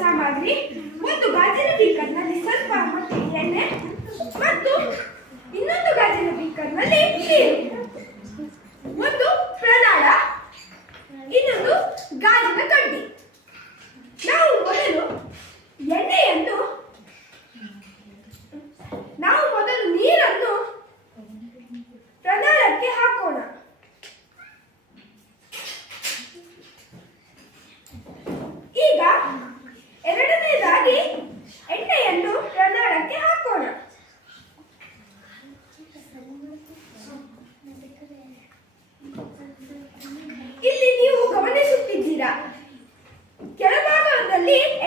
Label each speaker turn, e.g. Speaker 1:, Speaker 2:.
Speaker 1: ಸಾಮಗ್ರಿ ಒಂದು ಗಾಜಿನ ಬೀಕರ್ನಲ್ಲಿ ಸ್ವಲ್ಪ ಎಣ್ಣೆ ಮತ್ತು ಇನ್ನೊಂದು ಗಾಜಿನ ಬೀಕರ್ನಲ್ಲಿ ನೀರು ಒಂದು ಪ್ರಲಾಳ ಇನ್ನೊಂದು ಗಾಜಿನ ಕಡ್ಡಿ. ನಾವು ಮೊದಲು ಎಣ್ಣೆಯನ್ನು, ನಾವು ಮೊದಲು ನೀರನ್ನು ಪ್ರಣಾಳಕ್ಕೆ ಹಾಕೋಣ. Ready?